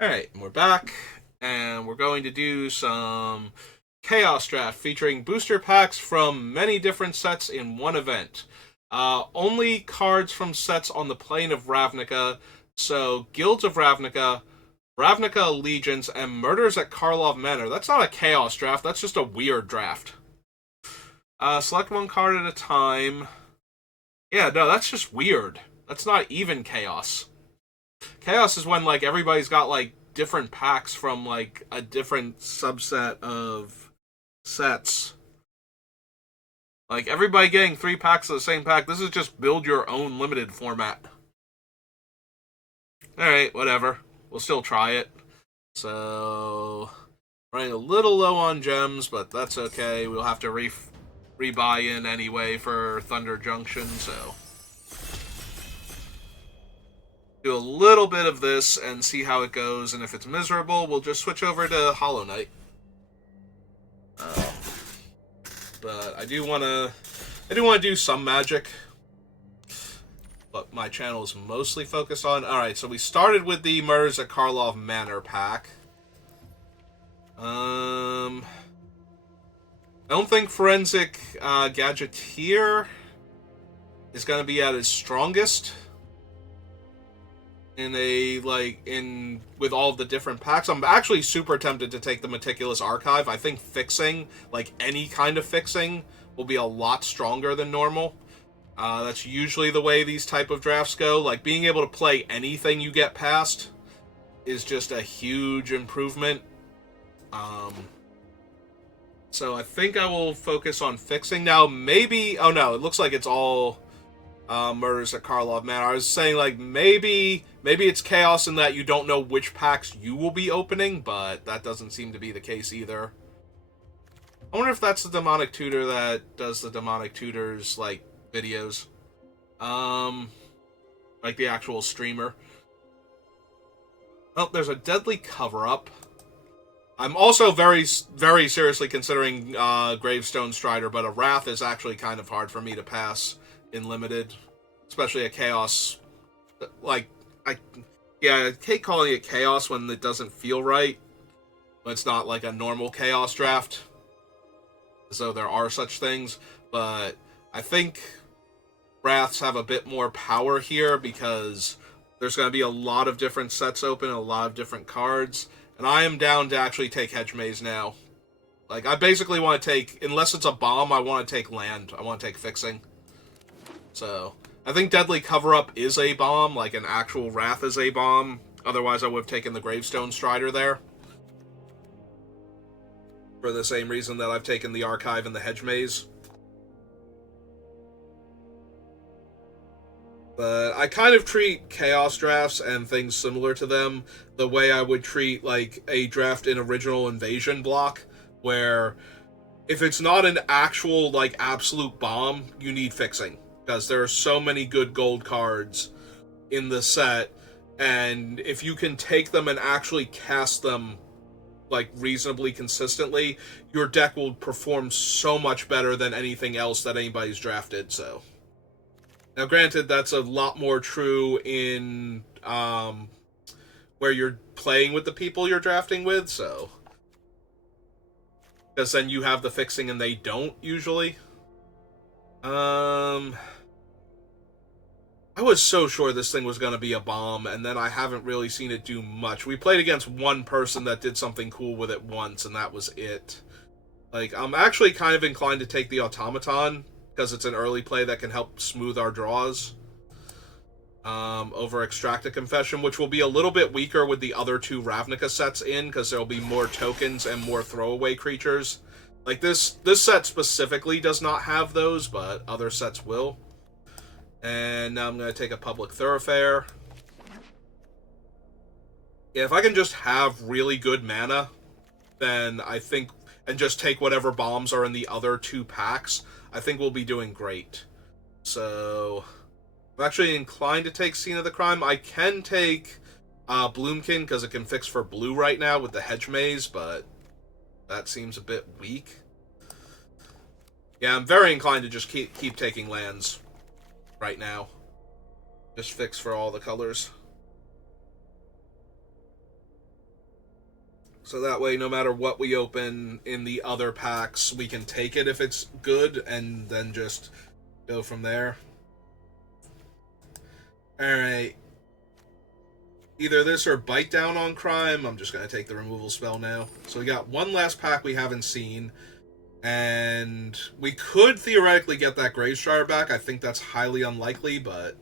Alright, we're back, and we're going to do some Chaos Draft featuring booster packs from many different sets in one event. Only cards from sets on the plane of Ravnica, so Guilds of Ravnica, Ravnica Allegiance, and Murders at Karlov Manor. That's not a Chaos Draft, that's just a weird draft. Select one card at a time. Yeah, no, that's just weird. That's not even Chaos. Chaos is when like everybody's got like different packs from like a different subset of sets. Like everybody getting 3 packs of the same pack. This is just build your own limited format. Alright, whatever. We'll still try it. So running a little low on gems, but that's okay. We'll have to re-buy in anyway for Thunder Junction, so do a little bit of this and see how it goes, and if it's miserable, we'll just switch over to Hollow Knight. But I do want to do some Magic, but my channel is mostly focused on. All right, so we started with the Murders at Karlov Manor pack. I don't think Forensic Gadgeteer is going to be at its strongest with all of the different packs. I'm actually super tempted to take the Meticulous Archive. I think fixing, like any kind of fixing, will be a lot stronger than normal. That's usually the way these type of drafts go. Like, being able to play anything you get past is just a huge improvement. So I think I will focus on fixing. Now, maybe... Oh, no, it looks like it's all Murders at Karlov Manor. I was saying, like, maybe it's Chaos in that you don't know which packs you will be opening, but that doesn't seem to be the case either. I wonder if that's the Demonic Tutor that does the Demonic Tutors, like, videos. Like the actual streamer. Oh, there's a Deadly Cover-Up. I'm also very, very seriously considering Gravestone Strider, but a Wrath is actually kind of hard for me to pass in Limited. Especially a Chaos. Like, I hate calling it Chaos when it doesn't feel right. When it's not like a normal Chaos draft. So there are such things. But I think Wraths have a bit more power here because there's going to be a lot of different sets open, a lot of different cards. And I am down to actually take Hedge Maze now. Like, I basically want to take, unless it's a bomb, I want to take land. I want to take fixing. So, I think Deadly Cover-Up is a bomb, like an actual Wrath is a bomb. Otherwise, I would have taken the Gravestone Strider there. For the same reason that I've taken the Archive and the Hedge Maze. But I kind of treat Chaos drafts and things similar to them the way I would treat, like, a draft in Original Invasion block, where if it's not an actual, like, absolute bomb, you need fixing. Because there are so many good gold cards in the set, and if you can take them and actually cast them, like, reasonably consistently, your deck will perform so much better than anything else that anybody's drafted, so... Now, granted, that's a lot more true in where you're playing with the people you're drafting with, so... Because then you have the fixing and they don't, usually. I was so sure this thing was going to be a bomb, and then I haven't really seen it do much. We played against one person that did something cool with it once, and that was it. Like, I'm actually kind of inclined to take the Automaton, because it's an early play that can help smooth our draws over Extract a Confession, which will be a little bit weaker with the other 2 Ravnica sets in, because there'll be more tokens and more throwaway creatures. Like, this set specifically does not have those, but other sets will. And now I'm going to take a Public Thoroughfare. Yeah, if I can just have really good mana, then I think... And just take whatever bombs are in the other 2 packs, I think we'll be doing great. So, I'm actually inclined to take Scene of the Crime. I can take Bloomkin, because it can fix for blue right now with the Hedge Maze, but that seems a bit weak. Yeah, I'm very inclined to just keep taking lands right now. Just fix for all the colors. So that way, no matter what we open in the other packs, we can take it if it's good, and then just go from there. Alright. Either this or Bite Down on Crime. I'm just going to take the removal spell now. So we got one last pack we haven't seen. And we could theoretically get that Gravestrider back. I think that's highly unlikely, but...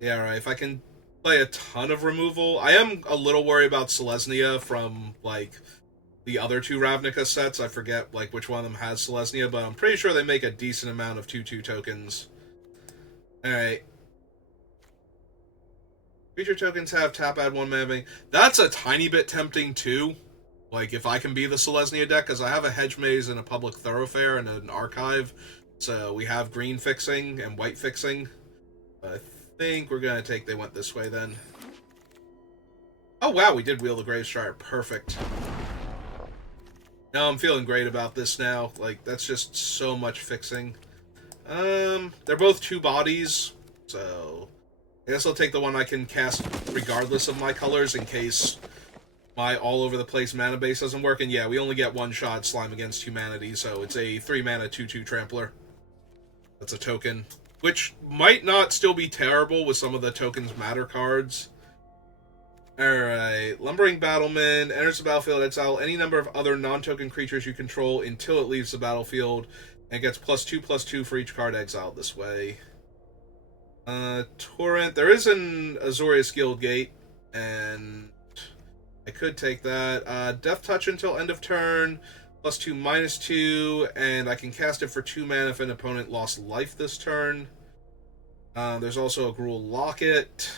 yeah, right. If I can play a ton of removal... I am a little worried about Selesnya from, like, the other two Ravnica sets. I forget, like, which one of them has Selesnya, but I'm pretty sure they make a decent amount of 2/2 tokens. Alright. Creature tokens have tap, add 1 mana. That's a tiny bit tempting, too. Like, if I can be the Selesnya deck, because I have a Hedge Maze and a Public Thoroughfare and an Archive, so we have green fixing and white fixing. I think we're going to take... they went this way, then. Oh, wow, we did wheel the Gravestrider. Perfect. No, I'm feeling great about this now. Like, that's just so much fixing. They're both 2 bodies, so... I guess I'll take the one I can cast regardless of my colors in case my all-over-the-place mana base doesn't work. And yeah, we only get 1 shot Slime Against Humanity, so it's a 3-mana 2/2 Trampler. That's a token, which might not still be terrible with some of the tokens matter cards. Alright, Lumbering Battleman enters the battlefield, exile any number of other non-token creatures you control until it leaves the battlefield, and gets +2/+2 for each card exiled this way. Torrent. There is an Azorius Guildgate, and I could take that. Death Touch until end of turn, +2/-2, and I can cast it for 2 mana if an opponent lost life this turn. There's also a Gruul Locket.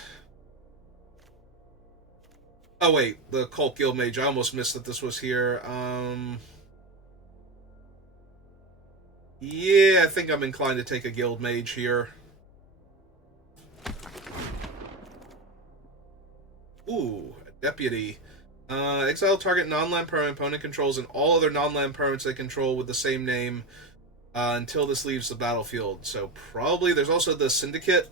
Oh wait, the Cult Guildmage. I almost missed that this was here. Yeah, I think I'm inclined to take a Guildmage here. Ooh, a Deputy. Exile target non-land permanent opponent controls and all other non-land permanents they control with the same name until this leaves the battlefield. So probably there's also the Syndicate,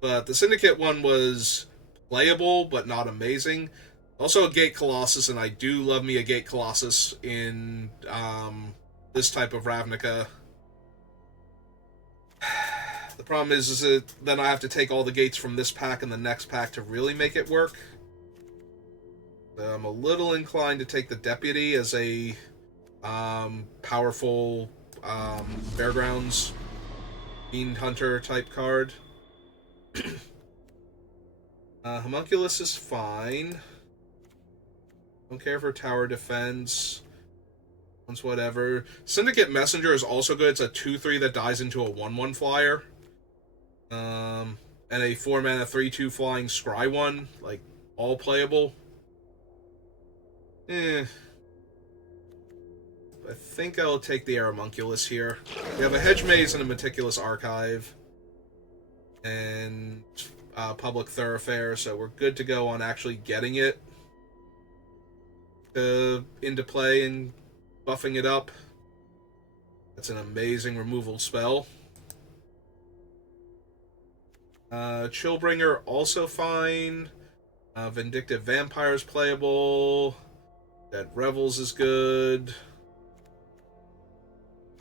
but the Syndicate one was playable but not amazing. Also a Gate Colossus, and I do love me a Gate Colossus in this type of Ravnica. The problem is that then I have to take all the gates from this pack and the next pack to really make it work. So I'm a little inclined to take the Deputy as a powerful Fairgrounds Fiend Hunter type card. Homunculus is fine. Don't care for Tower Defense. Once whatever. Syndicate Messenger is also good. It's a 2/3 that dies into a 1/1 flyer. And a 4-mana 3/2 flying Scry one, like, all playable. I think I'll take the Homunculus here. We have a Hedge Maze and a Meticulous Archive. And Public Thoroughfare, so we're good to go on actually getting it into play and buffing it up. That's an amazing removal spell. Chillbringer, also fine. Vindictive Vampire's playable. Dead Revels is good.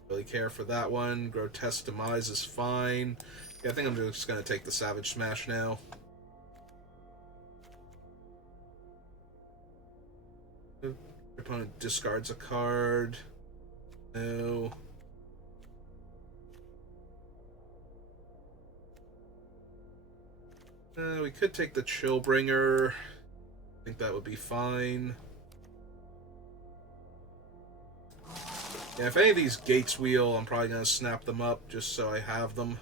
Really care for that one. Grotesque Demise is fine. Yeah, I think I'm just going to take the Savage Smash now. Your opponent discards a card. No. We could take the Chillbringer. I think that would be fine. Yeah, if any of these gates wheel, I'm probably going to snap them up just so I have them.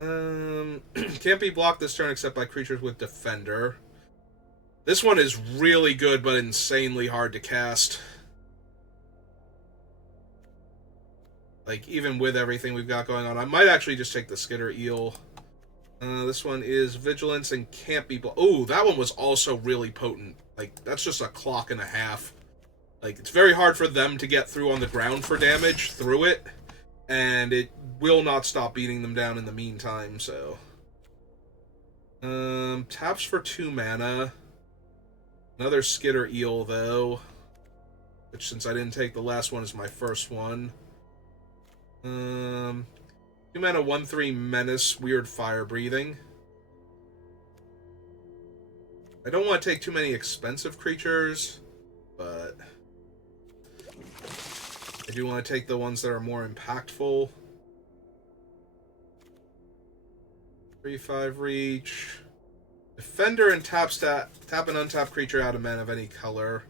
Can't be blocked this turn except by creatures with Defender. This one is really good, but insanely hard to cast. Like, even with everything we've got going on. I might actually just take the Skitter Eel. This one is Vigilance and can't be blocked. Oh, that one was also really potent. Like, that's just a clock and a half. Like, it's very hard for them to get through on the ground for damage through it. And it will not stop beating them down in the meantime, so... taps for 2 mana. Another Skitter Eel, though. Which, since I didn't take the last one, is my first one. 2 mana, 1/3 Menace, Weird Fire Breathing. I don't want to take too many expensive creatures, but I do want to take the ones that are more impactful. 3/5 reach. Defender and tap an untapped creature out of mana of any color.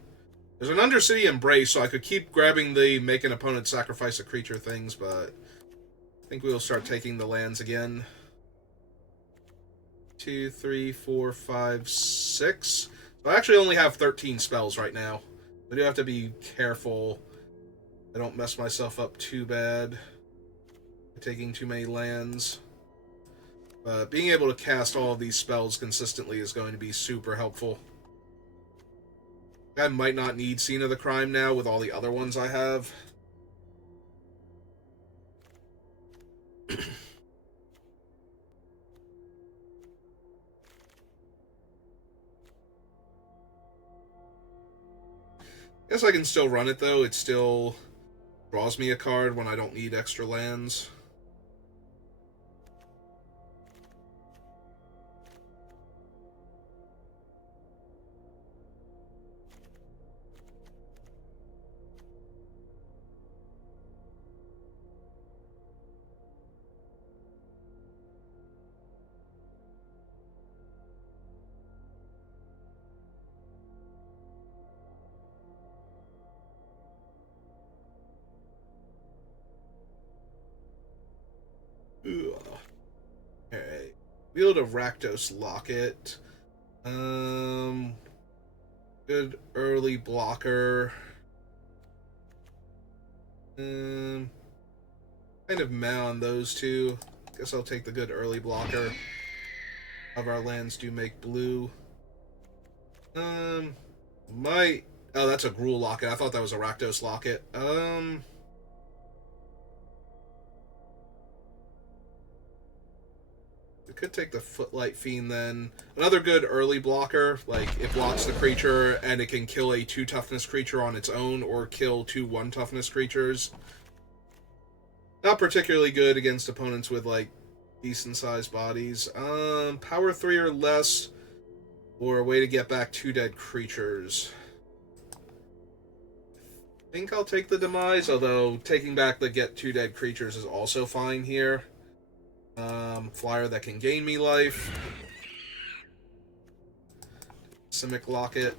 There's an Undercity Embrace, so I could keep grabbing the make an opponent sacrifice a creature things, but I think we will start taking the lands again. 2, 3, 4, 5, 6. So I actually only have 13 spells right now. I do have to be careful I don't mess myself up too bad by taking too many lands. But being able to cast all of these spells consistently is going to be super helpful. I might not need Scene of the Crime now with all the other ones I have. Guess I can still run it, though. It still draws me a card when I don't need extra lands. Okay. Wield of Rakdos Locket. Good early blocker. Kind of meh on those two. Guess I'll take the good early blocker. Of our lands do make blue. Might. Oh, that's a Gruul Locket. I thought that was a Rakdos Locket. We could take the Footlight Fiend then. Another good early blocker. Like, it blocks the creature and it can kill a 2 toughness creature on its own or kill 2 1 toughness creatures. Not particularly good against opponents with, like, decent sized bodies. Power 3 or less, or a way to get back 2 dead creatures. I think I'll take the Demise, although taking back the get 2 dead creatures is also fine here. Flyer that can gain me life. Simic Locket.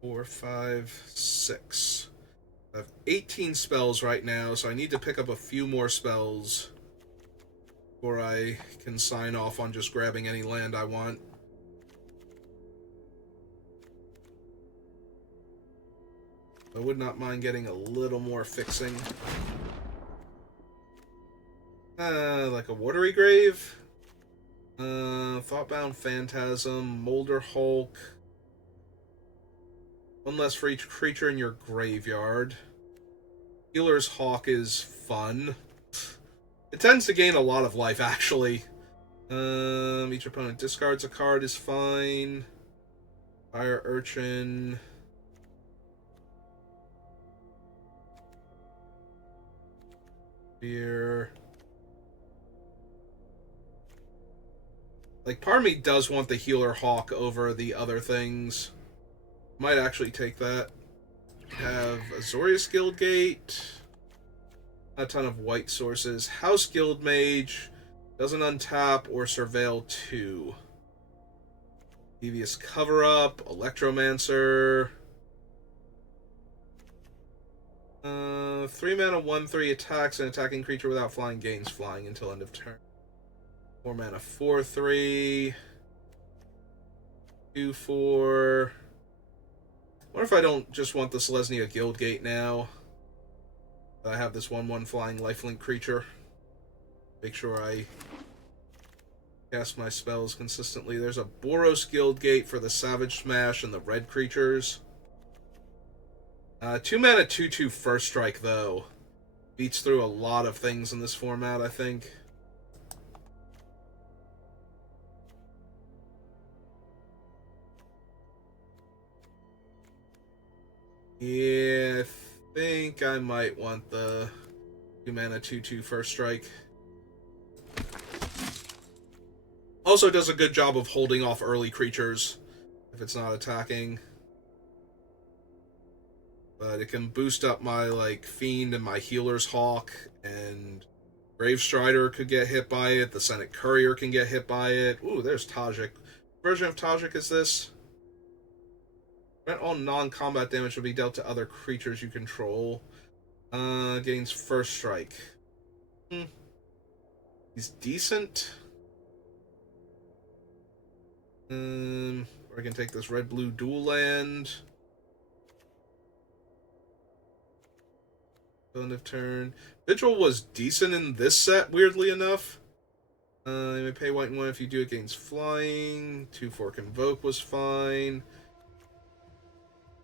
Four, 5, 6. I have 18 spells right now, so I need to pick up a few more spells before I can sign off on just grabbing any land I want. I would not mind getting a little more fixing. Like a Watery Grave? Thoughtbound Phantasm, Molder Hulk. One less for each creature in your graveyard. Healer's Hawk is fun. It tends to gain a lot of life, actually. Each opponent discards a card is fine. Fire Urchin. Here. Like, part of me does want the Healer Hawk over the other things. Might actually take that. Have Azorius Guildgate. A ton of white sources. House Guildmage. Doesn't untap or surveil 2. Devious Cover-Up. Electromancer. 3 mana, 1/3 attacks. An attacking creature without flying gains flying until end of turn. 4 mana, 4/3. 2/4. What if I don't just want the Selesnya Guildgate now? I have this 1/1 flying lifelink creature. Make sure I cast my spells consistently. There's a Boros Guildgate for the Savage Smash and the red creatures. 2 mana, 2/2 First Strike, though. Beats through a lot of things in this format, I think. Yeah, I think I might want the 2-mana 2/2 first strike. Also does a good job of holding off early creatures if it's not attacking. But it can boost up my, like, Fiend and my Healer's Hawk, and Grave Strider could get hit by it, the Senate Courier can get hit by it. Ooh, there's Tajik. What version of Tajik is this? Grant all non-combat damage will be dealt to other creatures you control. Gains first strike. He's decent. Or I can take this red-blue dual land. End of turn. Vigil was decent in this set, weirdly enough. You may pay white and 1 if you do it against flying. 2/4 Convoke was fine.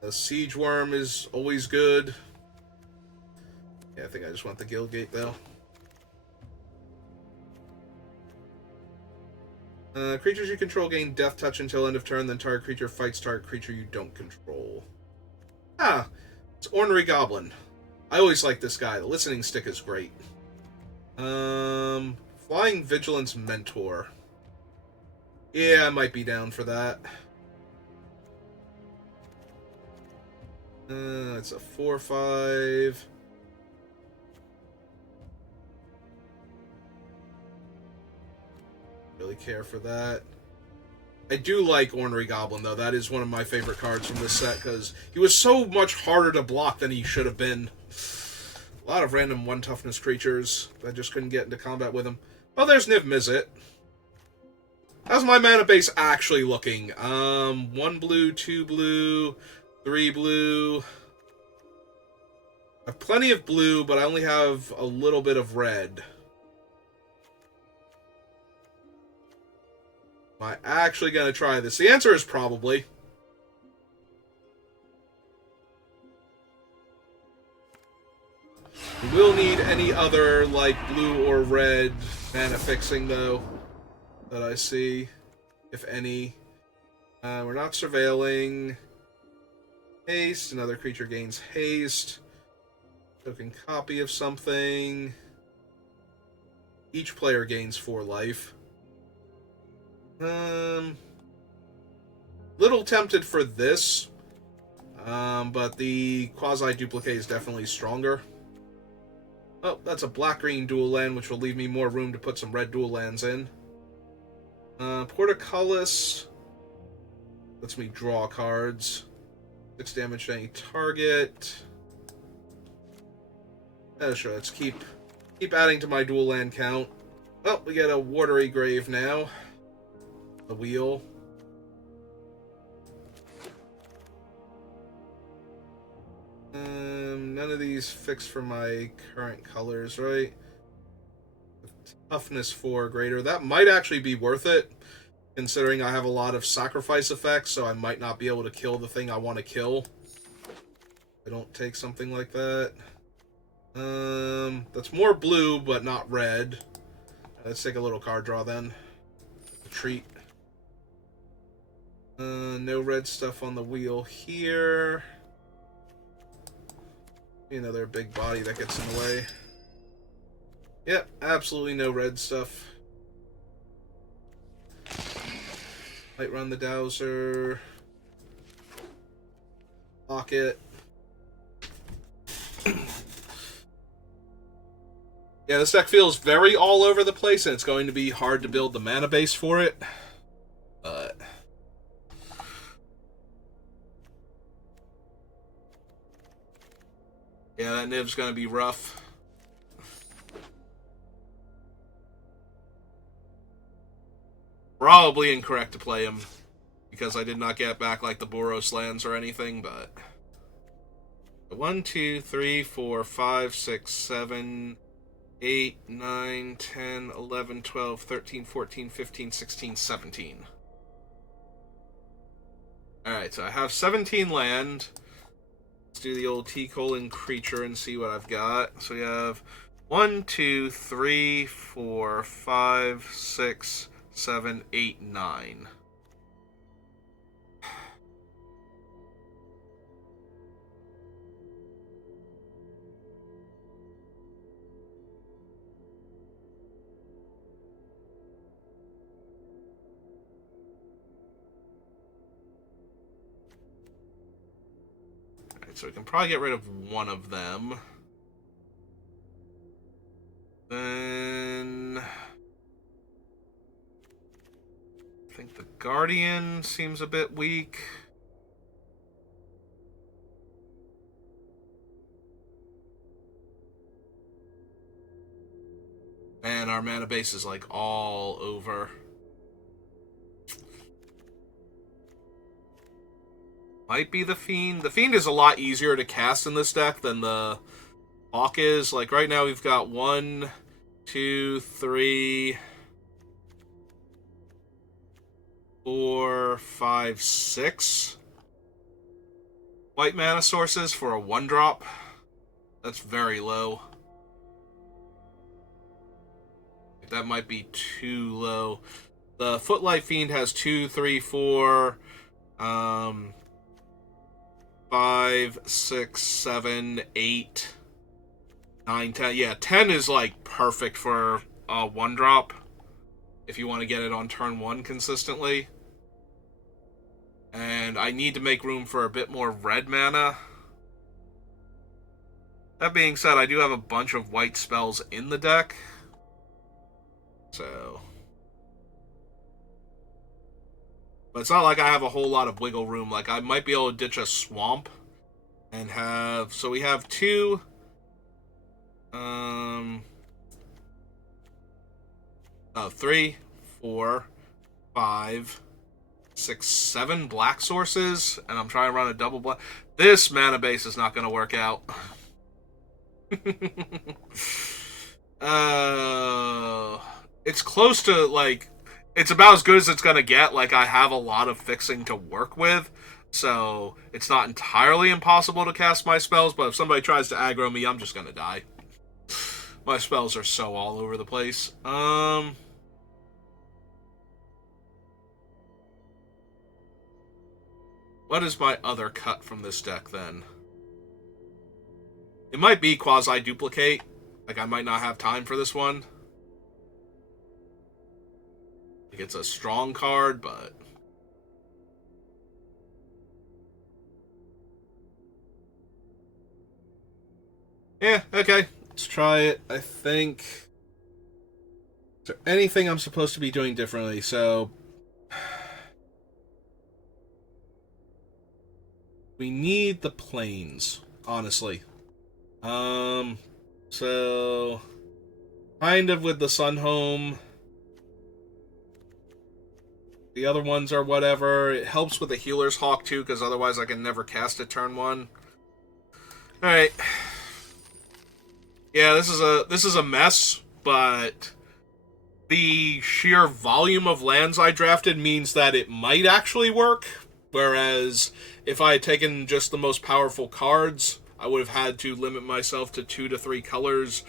A Siege Worm is always good. Yeah, I think I just want the Guildgate, though. Creatures you control gain Death Touch until end of turn, then target creature fights target creature you don't control. Ah, it's Ornery Goblin. I always like this guy. The Listening Stick is great. Flying Vigilance Mentor. Yeah, I might be down for that. It's a 4/5. Really care for that. I do like Ornery Goblin, though. That is one of my favorite cards from this set, because he was so much harder to block than he should have been. A lot of random 1 toughness creatures that just couldn't get into combat with him. Oh, there's Niv Mizzet. How's my mana base actually looking? 1 blue, 2 blue, 3 blue. I have plenty of blue, but I only have a little bit of red. Am I actually going to try this? The answer is probably. We will need any other, like, blue or red mana fixing, though, that I see, if any. We're not surveilling. Haste. Another creature gains haste. Token copy of something. Each player gains 4 life. Little tempted for this, but the quasi-duplicate is definitely stronger. Oh, that's a black-green dual land, which will leave me more room to put some red dual lands in. Portcullis lets me draw cards. 6 damage to any target. Sure, let's keep adding to my dual land count. Well, we get a Watery Grave now. The wheel. None of these fix for my current colors, right? Toughness 4 greater. That might actually be worth it, considering I have a lot of sacrifice effects, so I might not be able to kill the thing I want to kill. I don't take something like that. That's more blue, but not red. Let's take a little card draw then. A treat. No red stuff on the wheel here. Another big body that gets in the way. Yep, absolutely no red stuff. Might run the Dowser. Pocket. Yeah, this deck feels very all over the place, and it's going to be hard to build the mana base for it. But yeah, that Niv's going to be rough. Probably incorrect to play him, because I did not get back like the Boros lands or anything, but 1, 2, 3, 4, 5, 6, 7, 8, 9, 10, 11, 12, 13, 14, 15, 16, 17. Alright, so I have 17 land. Let's do the old T-colon creature and see what I've got. So we have 1, 2, 3, 4, 5, 6, 7, 8, 9. So we can probably get rid of one of them. Then I think the Guardian seems a bit weak. And our mana base is like all over. Might be the Fiend. The Fiend is a lot easier to cast in this deck than the Hawk is. Like right now we've got 1, 2, 3, 4, 5, 6 white mana sources for a 1-drop. That's very low. That might be too low. The Footlight Fiend has 2, 3, 4, 5, 6, 7, 8, 9, 10. Yeah, 10 is like perfect for a 1-drop if you want to get it on turn 1 consistently. And I need to make room for a bit more red mana. That being said, I do have a bunch of white spells in the deck. So, but it's not like I have a whole lot of wiggle room. Like, I might be able to ditch a swamp and have... So we have 2... 3, 4, 5, 6, 7 black sources, and I'm trying to run a double black. This mana base is not going to work out. It's close to, like, it's about as good as it's going to get. Like, I have a lot of fixing to work with, so it's not entirely impossible to cast my spells, but if somebody tries to aggro me, I'm just going to die. My spells are so all over the place. What is my other cut from this deck, then? It might be Quasi-Duplicate. Like, I might not have time for this one. Like, it's a strong card, but... Yeah, okay. Let's try it. I think... Is there anything I'm supposed to be doing differently? So... We need the planes, honestly. So... Kind of with the Sun Home. The other ones are whatever. It helps with the Healer's Hawk, too, because otherwise I can never cast it turn 1. Alright. Yeah, this is a mess, but the sheer volume of lands I drafted means that it might actually work. Whereas if I had taken just the most powerful cards, I would have had to limit myself to 2 to 3 colors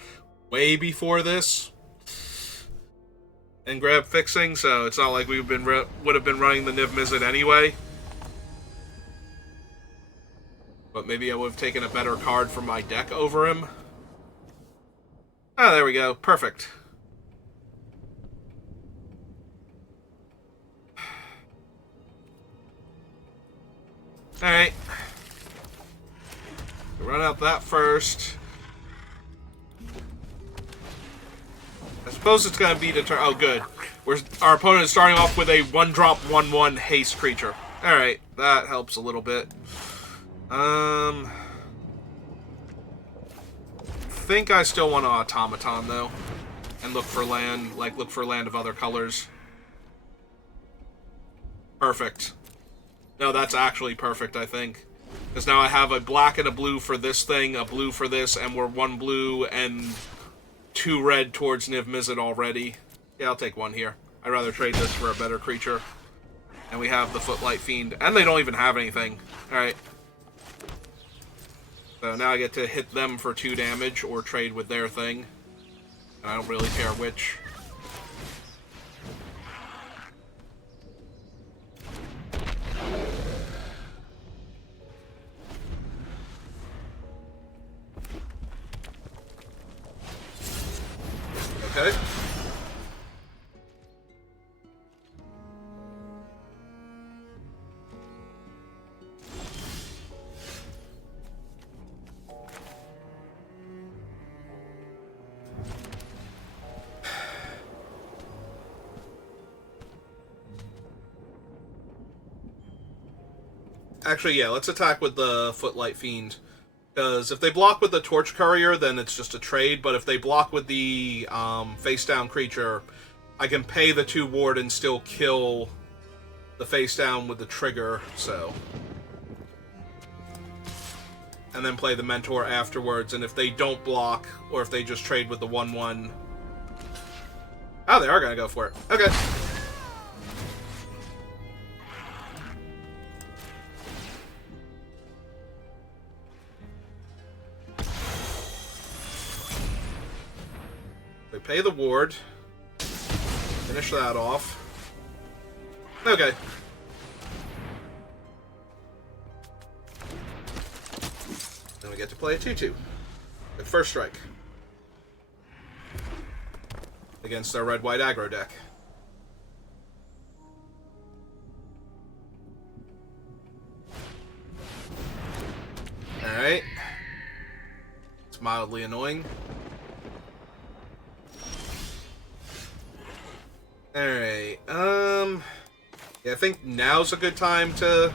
way before this and grab fixing. So it's not like we would have been running the Niv Mizzet anyway. But maybe I would have taken a better card from my deck over him. Ah, there we go. Perfect. Alright. Run out that first. I suppose it's going to be determined. Oh, good. Our opponent is starting off with a 1-drop, 1/1 haste creature. Alright, that helps a little bit. I think I still want an Automaton, though. And look for land, look for land of other colors. Perfect. No, that's actually perfect, I think. Because now I have a black and a blue for this thing, a blue for this, and we're 1 blue and 2 red towards Niv Mizzet already. Yeah, I'll take 1 here. I'd rather trade this for a better creature. And we have the Footlight Fiend. And they don't even have anything. Alright. So now I get to hit them for 2 damage or trade with their thing. And I don't really care which. Okay. Actually, yeah, let's attack with the Footlight Fiend. Because if they block with the Torch Courier, then it's just a trade. But if they block with the face-down creature, I can pay the 2 ward and still kill the face-down with the trigger, so... And then play the Mentor afterwards, and if they don't block, or if they just trade with the 1/1... Oh, they are going to go for it. Okay. They pay the ward. Finish that off. Okay. Then we get to play a 2/2. With first strike. Against our red-white aggro deck. Alright. It's mildly annoying. Alright, yeah, I think now's a good time to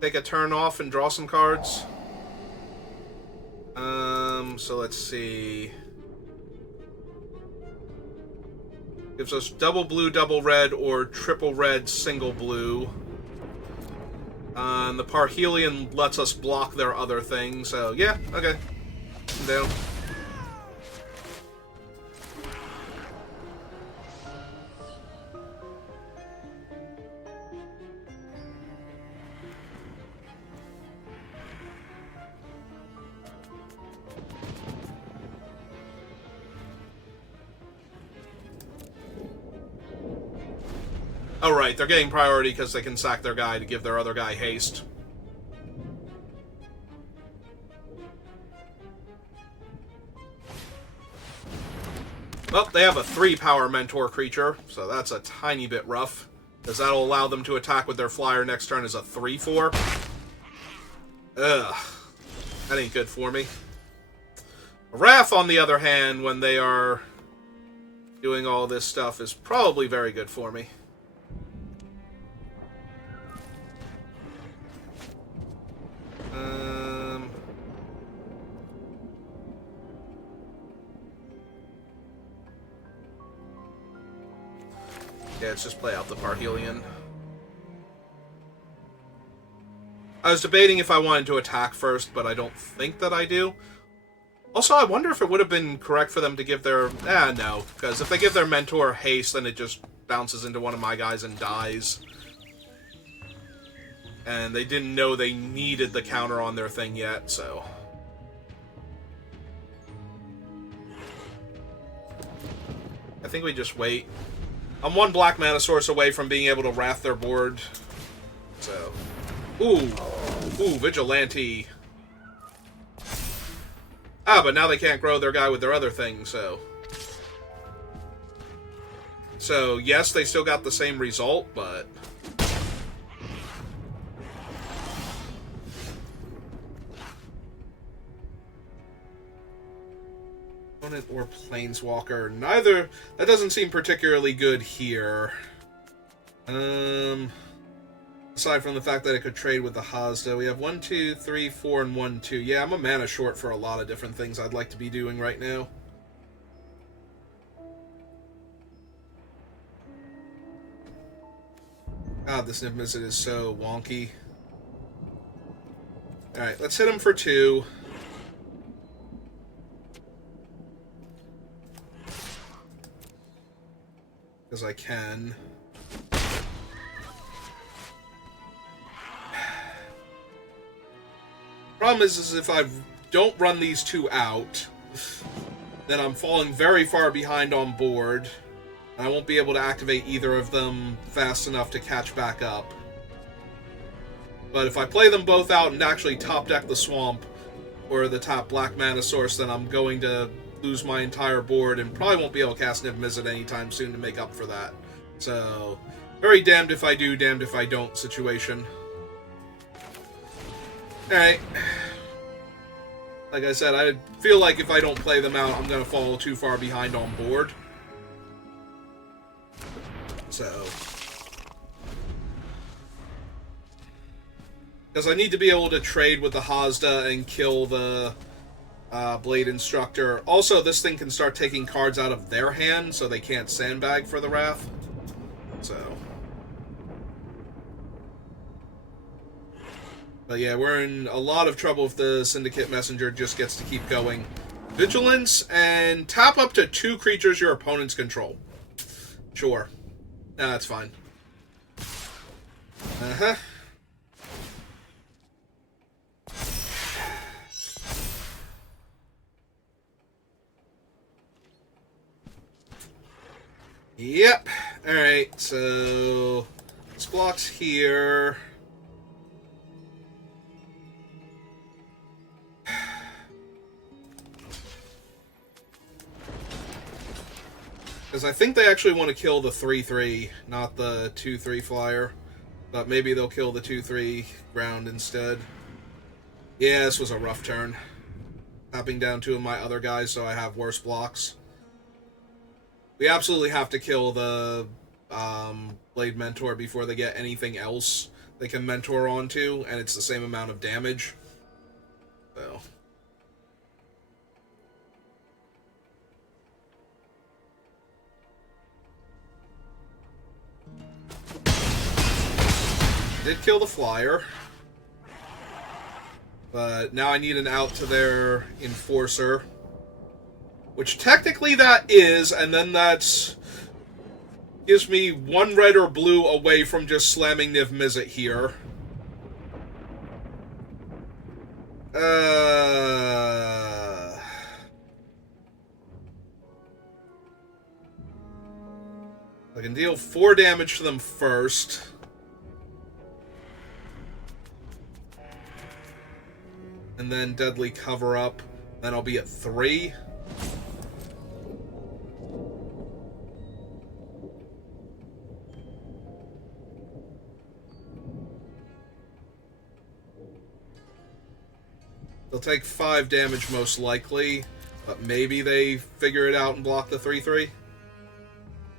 take a turn off and draw some cards. So let's see. Gives us double blue, double red, or triple red, single blue. And the Parhelion lets us block their other thing, so yeah, okay. I'm down. Oh, right, they're getting priority because they can sack their guy to give their other guy haste. Well, they have a 3-power Mentor creature, so that's a tiny bit rough, because that'll allow them to attack with their flyer next turn as a 3/4. Ugh. That ain't good for me. Wrath, on the other hand, when they are doing all this stuff, is probably very good for me. Yeah, let's just play out the Parhelion. I was debating if I wanted to attack first, but I don't think that I do. Also, I wonder if it would have been correct for them to give their... no. Because if they give their Mentor haste, then it just bounces into one of my guys and dies. And they didn't know they needed the counter on their thing yet, so... I think we just wait. I'm 1 black mana source away from being able to Wrath their board. So... Ooh, Vigilante. Ah, but now they can't grow their guy with their other thing, so... So, yes, they still got the same result, but... Opponent or Planeswalker. Neither... That doesn't seem particularly good here. Aside from the fact that it could trade with the Hazda, we have 1, 2, 3, 4, and 1, 2. Yeah, I'm a mana short for a lot of different things I'd like to be doing right now. God, this Niv-Mizzet is so wonky. Alright, let's hit him for 2. Because I can. Problem is if I don't run these 2 out, then I'm falling very far behind on board. I won't be able to activate either of them fast enough to catch back up. But if I play them both out and actually top deck the Swamp or the top black mana source, then I'm going to lose my entire board and probably won't be able to cast Niv-Mizzet anytime soon to make up for that. So, very damned if I do, damned if I don't situation. Alright. Like I said, I feel like if I don't play them out, I'm going to fall too far behind on board. So... Because I need to be able to trade with the Hazda and kill the Blade Instructor. Also, this thing can start taking cards out of their hand, so they can't sandbag for the Wrath. So... But yeah, we're in a lot of trouble if the Syndicate Messenger just gets to keep going. Vigilance, and tap up to 2 creatures your opponents control. Sure. Nah, that's fine. Uh-huh. Yep. Alright, so... this block's here. Because I think they actually want to kill the 3/3, not the 2/3 flyer. But maybe they'll kill the 2/3 ground instead. Yeah, this was a rough turn. Tapping down 2 of my other guys so I have worse blocks. We absolutely have to kill the Blade Mentor before they get anything else they can mentor onto, and it's the same amount of damage. So... did kill the flyer, but now I need an out to their Enforcer, which technically that is, and then that's gives me 1 red or blue away from just slamming Niv Mizzet here. I can deal 4 damage to them first. And then Deadly Cover Up. Then I'll be at 3. They'll take 5 damage most likely, but maybe they figure it out and block the 3/3.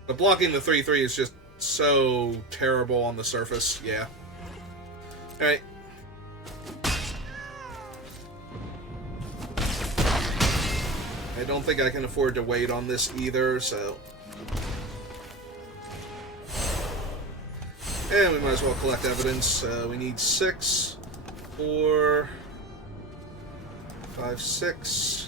But blocking the 3/3 is just so terrible on the surface, yeah. Alright. I don't think I can afford to wait on this either, so... And we might as well collect evidence. We need 6, 4, 5, 6.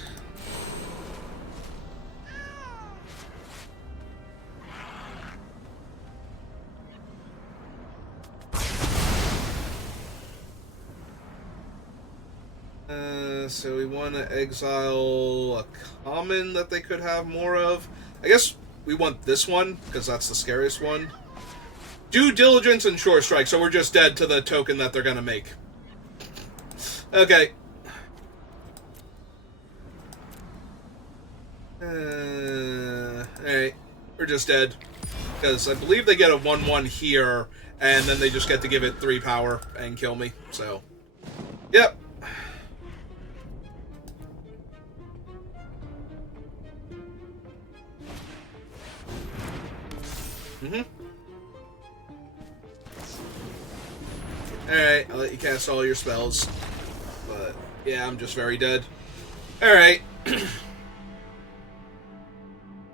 So we want to exile a common that they could have more of. I guess we want this one, because that's the scariest one. Due Diligence and Shore Strike, so we're just dead to the token that they're going to make. Okay. Alright. We're just dead. Because I believe they get a 1/1 here, and then they just get to give it 3 power and kill me. So, yep. Alright, I'll let you cast all your spells. But, yeah, I'm just very dead. Alright.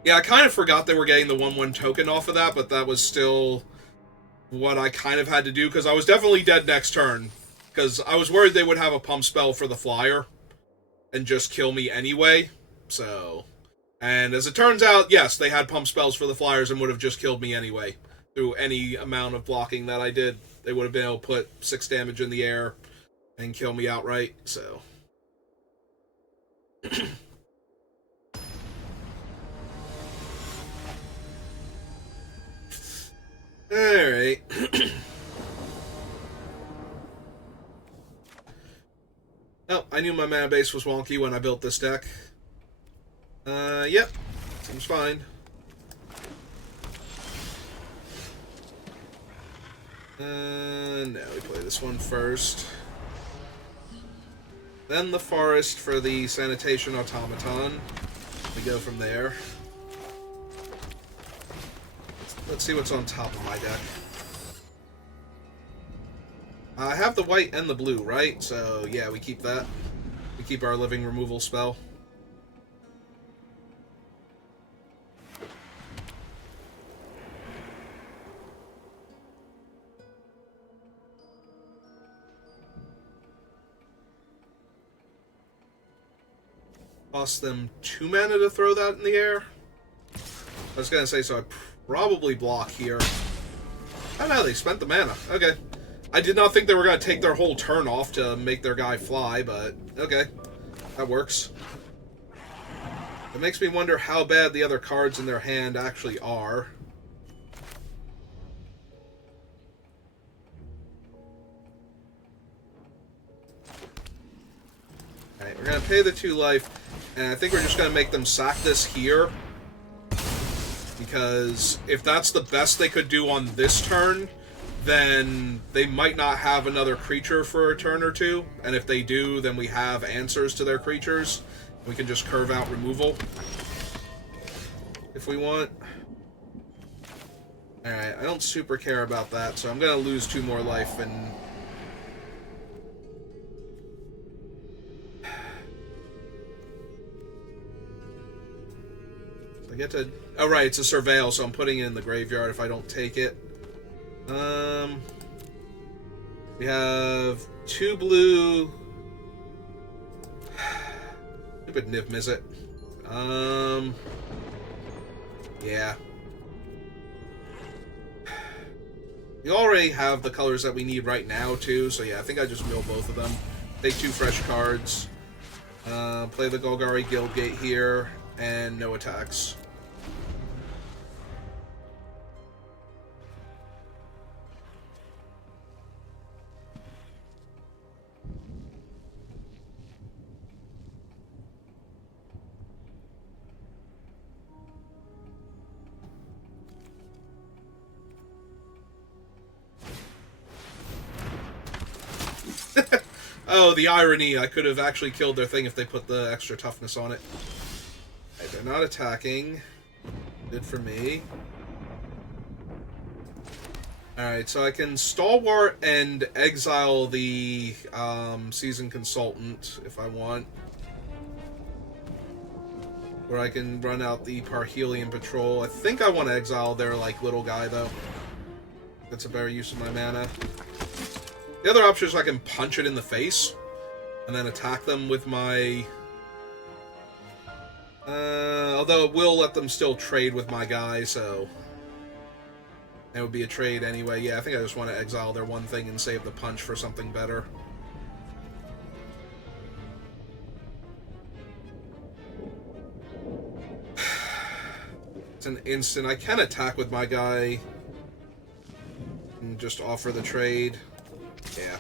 Yeah, I kind of forgot they were getting the 1/1 token off of that, but that was still what I kind of had to do, because I was definitely dead next turn. Because I was worried they would have a pump spell for the flyer and just kill me anyway. So... And as it turns out, yes, they had pump spells for the flyers and would have just killed me anyway. Through any amount of blocking that I did. They would have been able to put 6 damage in the air and kill me outright, so... Alright. Oh, I knew my mana base was wonky when I built this deck. Yep. Seems fine. No, we play this one first. Then the Forest for the Sanitation Automaton. We go from there. Let's see what's on top of my deck. I have the white and the blue, right? So, yeah, we keep that. We keep our living removal spell. Cost them 2 mana to throw that in the air. I was gonna say, so I probably block here. Oh no, they spent the mana. Okay. I did not think they were gonna take their whole turn off to make their guy fly, but okay. That works. It makes me wonder how bad the other cards in their hand actually are. Alright, we're gonna pay the 2 life, and I think we're just gonna make them sack this here. Because if that's the best they could do on this turn, then they might not have another creature for a turn or two. And if they do, then we have answers to their creatures. We can just curve out removal if we want. Alright, I don't super care about that, so I'm going to lose 2 more life and... I get to... Oh, right, it's a Surveil, so I'm putting it in the graveyard if I don't take it. We have 2 blue... Stupid Niv Mizzet. Yeah. We already have the colors that we need right now, too, so yeah, I think I just mill both of them. Take 2 fresh cards. Play the Golgari Guildgate here, and no attacks. Oh, the irony. I could have actually killed their thing if they put the extra toughness on it. Okay, they're not attacking. Good for me. Alright, so I can Stalwart and exile the Seasoned Consultant if I want. Or I can run out the Parhelion Patrol. I think I want to exile their, like, little guy, though. That's a better use of my mana. The other option is I can punch it in the face and then attack them with my... although it will let them still trade with my guy, so... It would be a trade anyway. Yeah, I think I just want to exile their one thing and save the punch for something better. It's an instant. I can attack with my guy and just offer the trade. Yeah.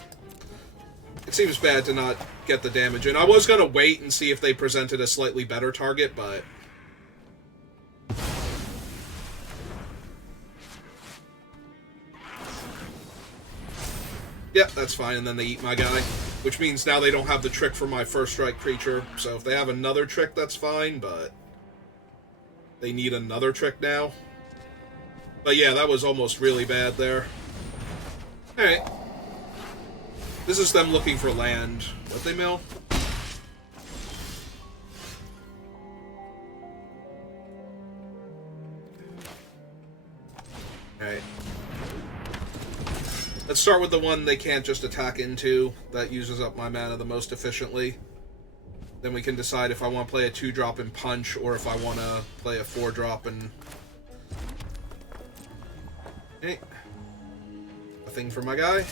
It seems bad to not get the damage in. I was going to wait and see if they presented a slightly better target, but... yeah, that's fine, and then they eat my guy. Which means now they don't have the trick for my first strike creature. So if they have another trick, that's fine, but... they need another trick now. But yeah, that was almost really bad there. Alright. This is them looking for land. What they mill? Alright. Let's start with the one they can't just attack into. That uses up my mana the most efficiently. Then we can decide if I want to play a 2-drop and punch, or if I want to play a 4-drop and... okay. A thing for my guy.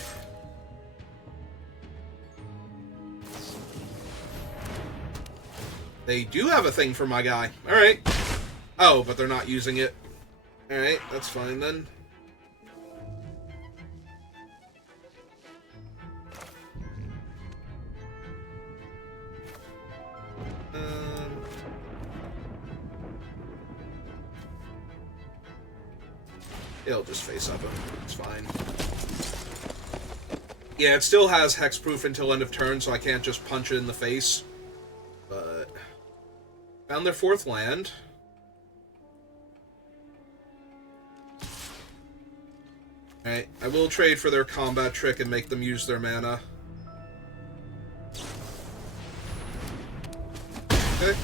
They do have a thing for my guy. Alright. Oh, but they're not using it. Alright, that's fine then. It'll just face up him. It's fine. Yeah, it still has hexproof until end of turn, so I can't just punch it in the face. But... found their 4th land. Alright, I will trade for their combat trick and make them use their mana. Okay.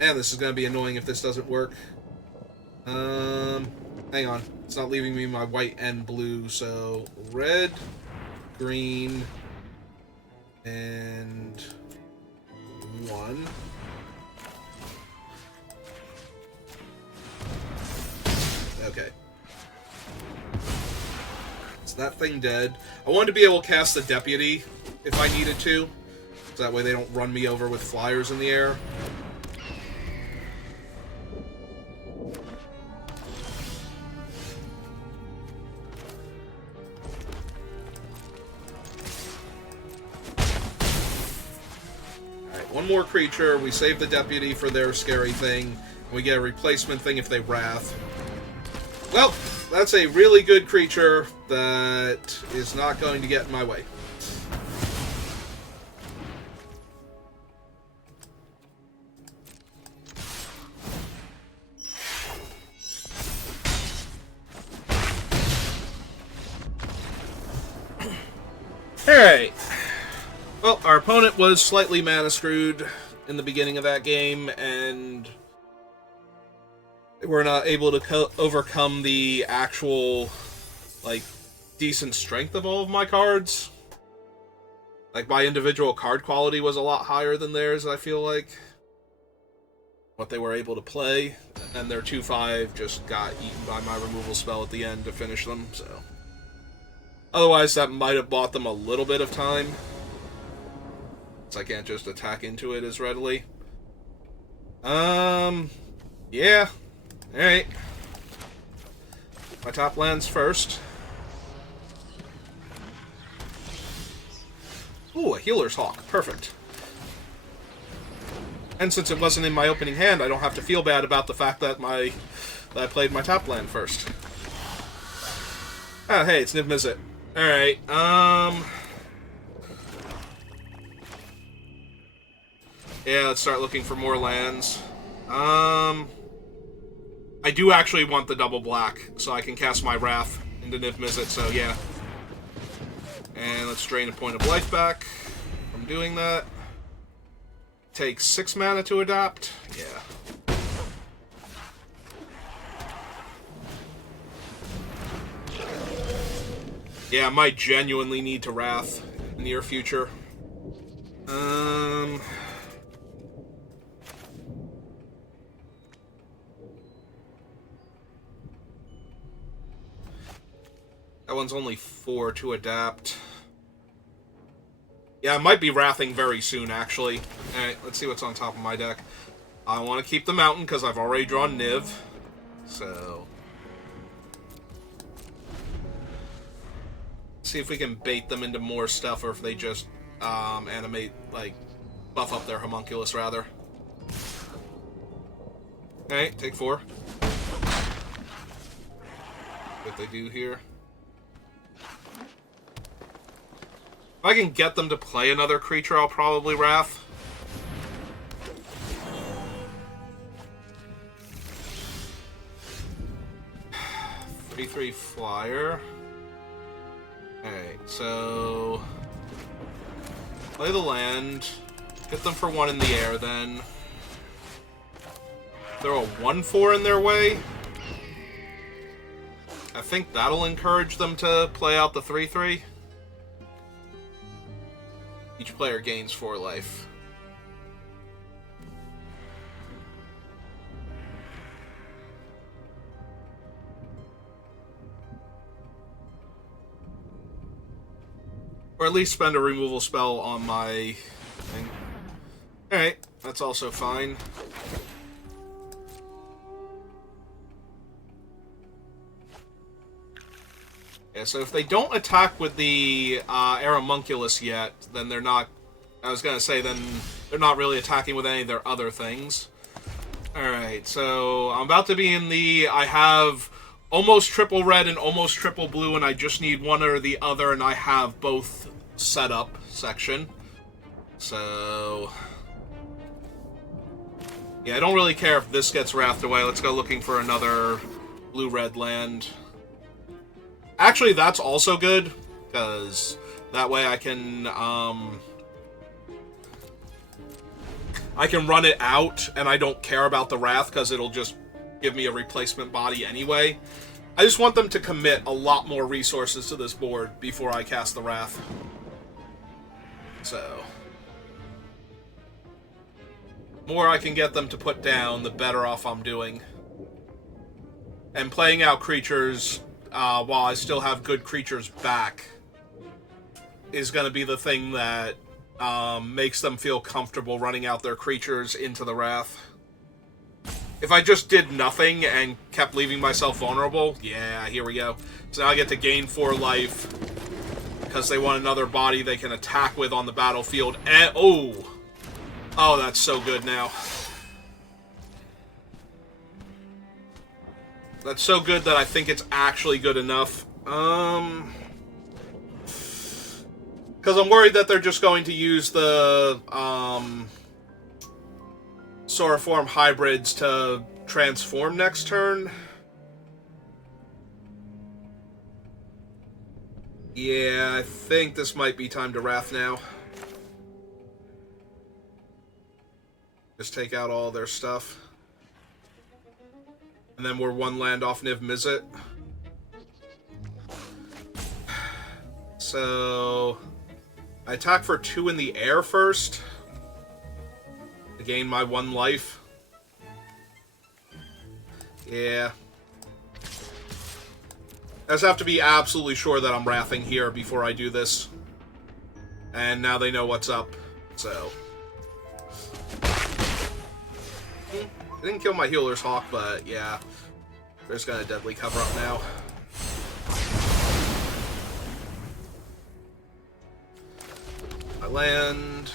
Man, this is going to be annoying if this doesn't work. Hang on. It's not leaving me my white and blue, so red, green, and 1. Okay. So that thing dead. I wanted to be able to cast the Deputy if I needed to, so that way they don't run me over with flyers in the air. One more creature, we save the Deputy for their scary thing, and we get a replacement thing if they Wrath. Well, that's a really good creature that is not going to get in my way. Alright. Well, our opponent was slightly mana screwed in the beginning of that game, and we're not able to overcome the actual, like, decent strength of all of my cards. Like, my individual card quality was a lot higher than theirs, I feel like. What they were able to play, and their 2/5 just got eaten by my removal spell at the end to finish them, so. Otherwise, that might have bought them a little bit of time. I can't just attack into it as readily. Yeah. Alright. My top lands first. Ooh, a Healer's Hawk. Perfect. And since it wasn't in my opening hand, I don't have to feel bad about the fact that I played my top land first. Ah, hey, it's Niv Mizzet. Alright, yeah, let's start looking for more lands. I do actually want the double black, so I can cast my Wrath into Niv Mizzet, so yeah. And let's drain a point of life back from doing that. Takes 6 mana to adapt. Yeah. Yeah, I might genuinely need to Wrath in the near future. That one's only 4 to adapt. Yeah, I might be Wrathing very soon, actually. Alright, let's see what's on top of my deck. I want to keep the Mountain, because I've already drawn Niv. So... see if we can bait them into more stuff, or if they just, animate, like, buff up their Homunculus, rather. Alright, take 4. What they do here. If I can get them to play another creature, I'll probably Wrath. Three flyer. Alright, so... play the land. Hit them for 1 in the air, then. Throw a 1/4 in their way. I think that'll encourage them to play out the 3/3. Each player gains 4 life. Or at least spend a removal spell on my thing. Alright, that's also fine. Yeah, so if they don't attack with the Homunculus yet, then they're not... I was gonna say, then they're not really attacking with any of their other things. Alright, so I'm about to be in the... I have almost triple red and almost triple blue, and I just need one or the other, and I have both set up section. So... Yeah, I don't really care if this gets wrathed away. Let's go looking for another blue-red land. Actually, that's also good, because that way I can run it out, and I don't care about the wrath, because it'll just give me a replacement body anyway. I just want them to commit a lot more resources to this board before I cast the wrath. So, the more I can get them to put down, the better off I'm doing. And playing out creatures while I still have good creatures back is going to be the thing that makes them feel comfortable running out their creatures into the wrath. If I just did nothing and kept leaving myself vulnerable, yeah, here we go. So now I get to gain 4 life because they want another body they can attack with on the battlefield. And oh, that's so good now. That's so good that I think it's actually good enough. Because I'm worried that they're just going to use the Sauriform hybrids to transform next turn. Yeah, I think this might be time to wrath now. Just take out all their stuff. And then we're 1 land off Niv Mizzet. So I attack for 2 in the air first to gain my 1 life. Yeah. I just have to be absolutely sure that I'm wrathing here before I do this. And now they know what's up, so. I didn't kill my Healer's Hawk, but yeah. They're just gonna deadly cover up now. I land.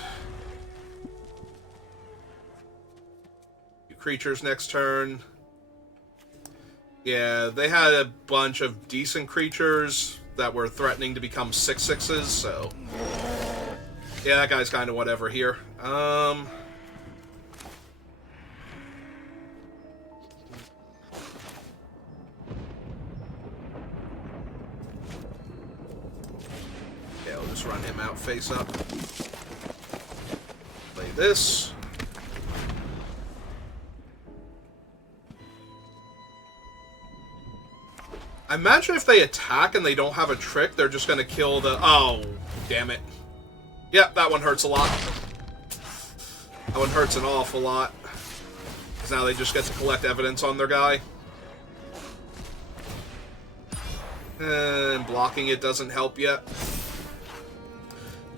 Few creatures next turn. Yeah, they had a bunch of decent creatures that were threatening to become 6/6s, so. Yeah, that guy's kind of whatever here. Just run him out face up. Play this. I imagine if they attack and they don't have a trick, they're just going to kill the... Oh, damn it. Yep, that one hurts a lot. That one hurts an awful lot. Because now they just get to collect evidence on their guy. And blocking it doesn't help yet.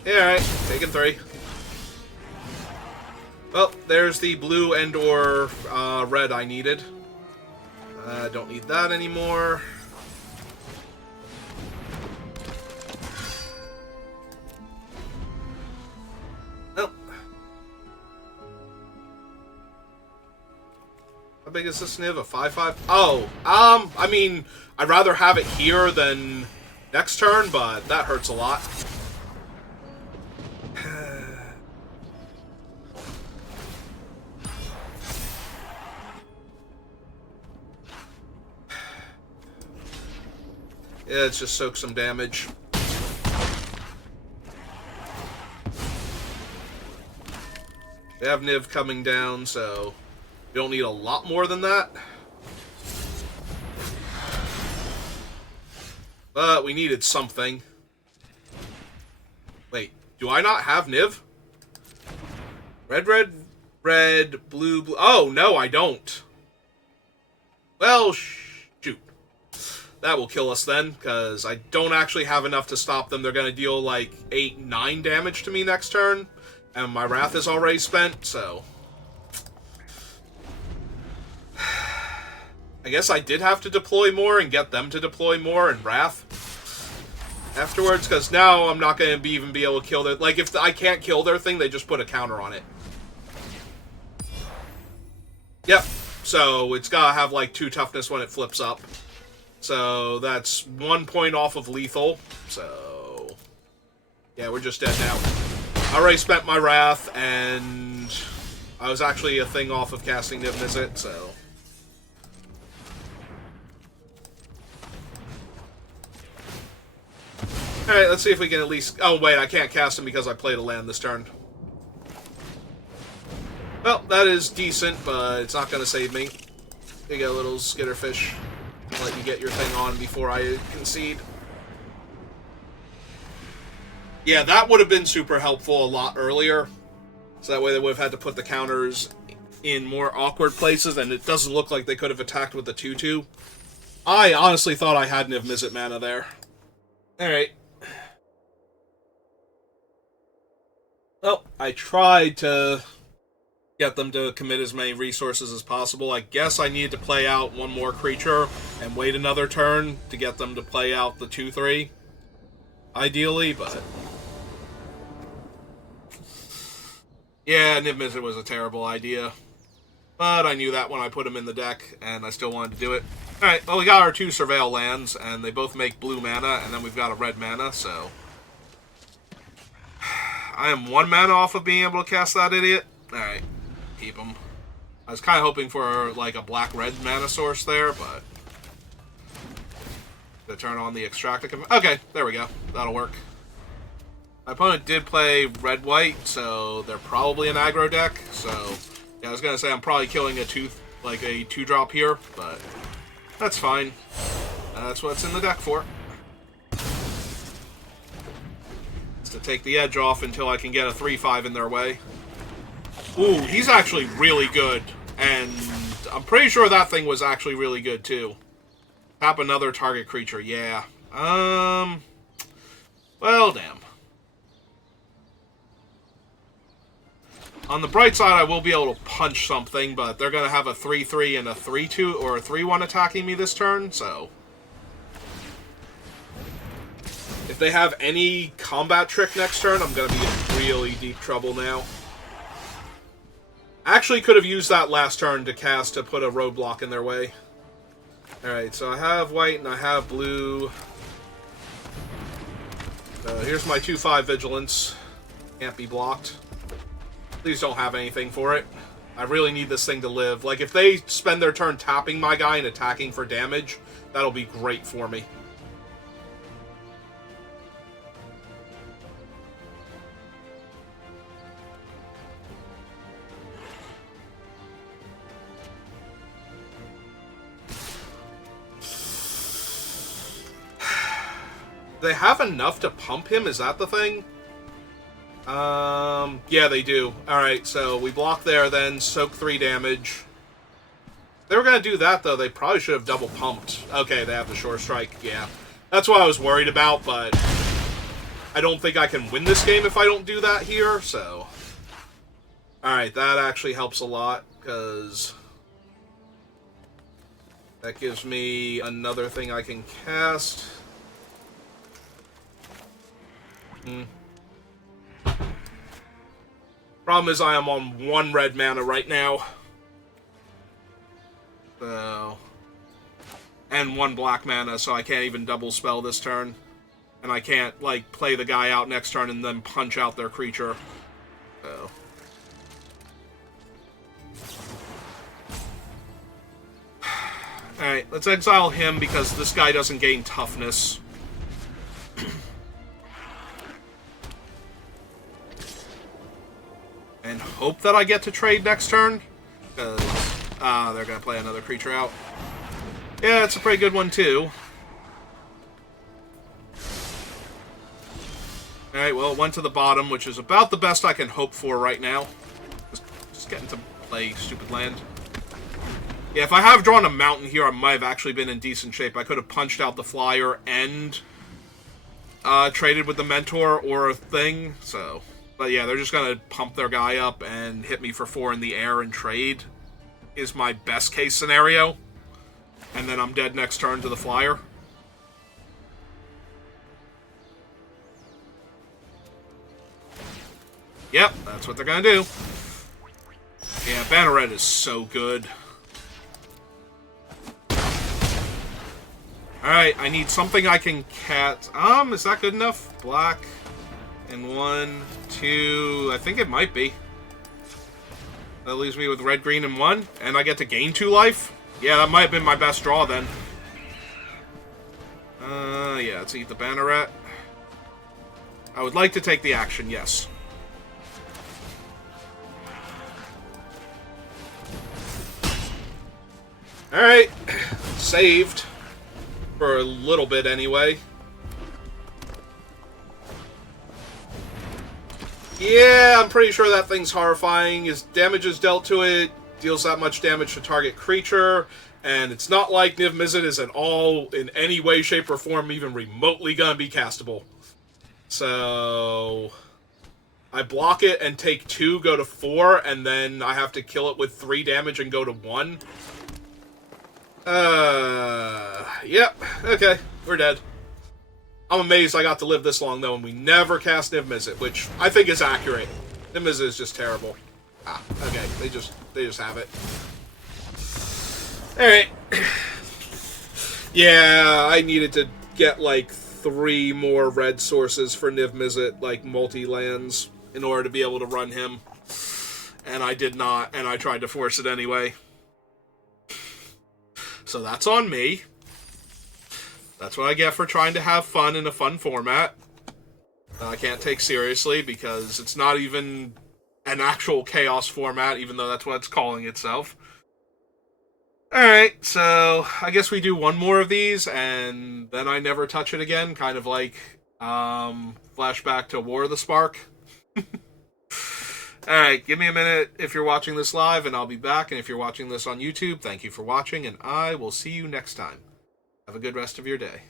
Yeah, alright. Taking 3. Well, there's the blue and or red I needed. Don't need that anymore. Nope. How big is this Niv? A 5/5? Oh, I mean, I'd rather have it here than next turn, but that hurts a lot. Yeah, let's just soak some damage. They have Niv coming down, so you don't need a lot more than that. But we needed something. Wait, do I not have Niv? Red, red, red, blue, blue. Oh, no, I don't. Well, shoot. That will kill us then, because I don't actually have enough to stop them. They're going to deal like 8, 9 damage to me next turn, and my Wrath is already spent, so... I guess I did have to deploy more and get them to deploy more and Wrath afterwards, because now I'm not going to even be able to kill their... Like, if I can't kill their thing, they just put a counter on it. Yep, so it's got to have like 2 toughness when it flips up. So that's 1 point off of lethal. So yeah, we're just dead now. I already spent my Wrath, and I was actually a thing off of casting Niv Mizzet, so... Alright, let's see if we can at least... Oh, wait, I can't cast him because I played a land this turn. Well, that is decent, but it's not going to save me. You get a little skitterfish. I'll let you get your thing on before I concede. Yeah, that would have been super helpful a lot earlier. So that way they would have had to put the counters in more awkward places, and it doesn't look like they could have attacked with the 2-2. I honestly thought I had Niv Mizzet mana there. Alright. Well, I tried to get them to commit as many resources as possible. I guess I needed to play out one more creature and wait another turn to get them to play out the 2-3. Ideally, but... Yeah, Niv Mizzet was a terrible idea. But I knew that when I put him in the deck, and I still wanted to do it. Alright, well we got our 2 Surveil lands, and they both make blue mana, and then we've got a red mana, so... I am 1 mana off of being able to cast that idiot. Alright, keep him. I was kind of hoping for, like, a black-red mana source there, but... To turn on the extractor... Okay, there we go. That'll work. My opponent did play red-white, so they're probably an aggro deck, so... Yeah, I was gonna say I'm probably killing a 2-drop here, but... That's fine. That's what it's in the deck for. To take the edge off until I can get a 3-5 in their way. Ooh, he's actually really good. And I'm pretty sure that thing was actually really good, too. Tap another target creature, yeah. Well, damn. On the bright side, I will be able to punch something, but they're going to have a 3-3 and a 3-2 or a 3-1 attacking me this turn, so... If they have any combat trick next turn, I'm going to be in really deep trouble now. Actually could have used that last turn to cast to put a roadblock in their way. Alright, so I have white and I have blue. Here's my 2-5 Vigilance. Can't be blocked. Please don't have anything for it. I really need this thing to live. Like, if they spend their turn tapping my guy and attacking for damage, that'll be great for me. They have enough to pump him? Is that the thing? Yeah, they do. Alright, so we block there, then soak 3 damage. If they were going to do that, though, they probably should have double pumped. Okay, they have the Shore Strike, yeah. That's what I was worried about, but I don't think I can win this game if I don't do that here, so... Alright, that actually helps a lot, because... That gives me another thing I can cast... Problem is I am on 1 red mana right now. So... And 1 black mana, so I can't even double spell this turn. And I can't, like, play the guy out next turn and then punch out their creature. So... Alright, let's exile him because this guy doesn't gain toughness. And hope that I get to trade next turn. Because, they're going to play another creature out. Yeah, it's a pretty good one, too. Alright, well, it went to the bottom, which is about the best I can hope for right now. Just getting to play stupid land. Yeah, if I have drawn a mountain here, I might have actually been in decent shape. I could have punched out the flyer and traded with the mentor or a thing, so... But yeah, they're just going to pump their guy up and hit me for 4 in the air and trade is my best case scenario. And then I'm dead next turn to the flyer. Yep, that's what they're going to do. Yeah, Banneret is so good. Alright, I need something I can cat... is that good enough? Black... And 1, 2... I think it might be. That leaves me with red, green, and 1, and I get to gain 2 life? Yeah, that might have been my best draw then. Yeah, let's eat the Banneret. I would like to take the action, yes. Alright. Saved. For a little bit, anyway. Yeah, I'm pretty sure that thing's horrifying. His damage is dealt to it, deals that much damage to target creature, and it's not like Niv Mizzet is at all, in any way, shape, or form, even remotely gonna be castable. So I block it and take 2, go to 4, and then I have to kill it with 3 damage and go to 1. Yep, okay, we're dead. I'm amazed I got to live this long, though, and we never cast Niv Mizzet, which I think is accurate. Niv Mizzet is just terrible. Ah, okay, they just have it. Alright. Yeah, I needed to get, like, 3 more red sources for Niv Mizzet, like, multi-lands, in order to be able to run him. And I did not, and I tried to force it anyway. So that's on me. That's what I get for trying to have fun in a fun format that I can't take seriously because it's not even an actual chaos format, even though that's what it's calling itself. Alright, so I guess we do one more of these, and then I never touch it again, kind of like flashback to War of the Spark. Alright, give me a minute if you're watching this live, and I'll be back, and if you're watching this on YouTube, thank you for watching, and I will see you next time. Have a good rest of your day.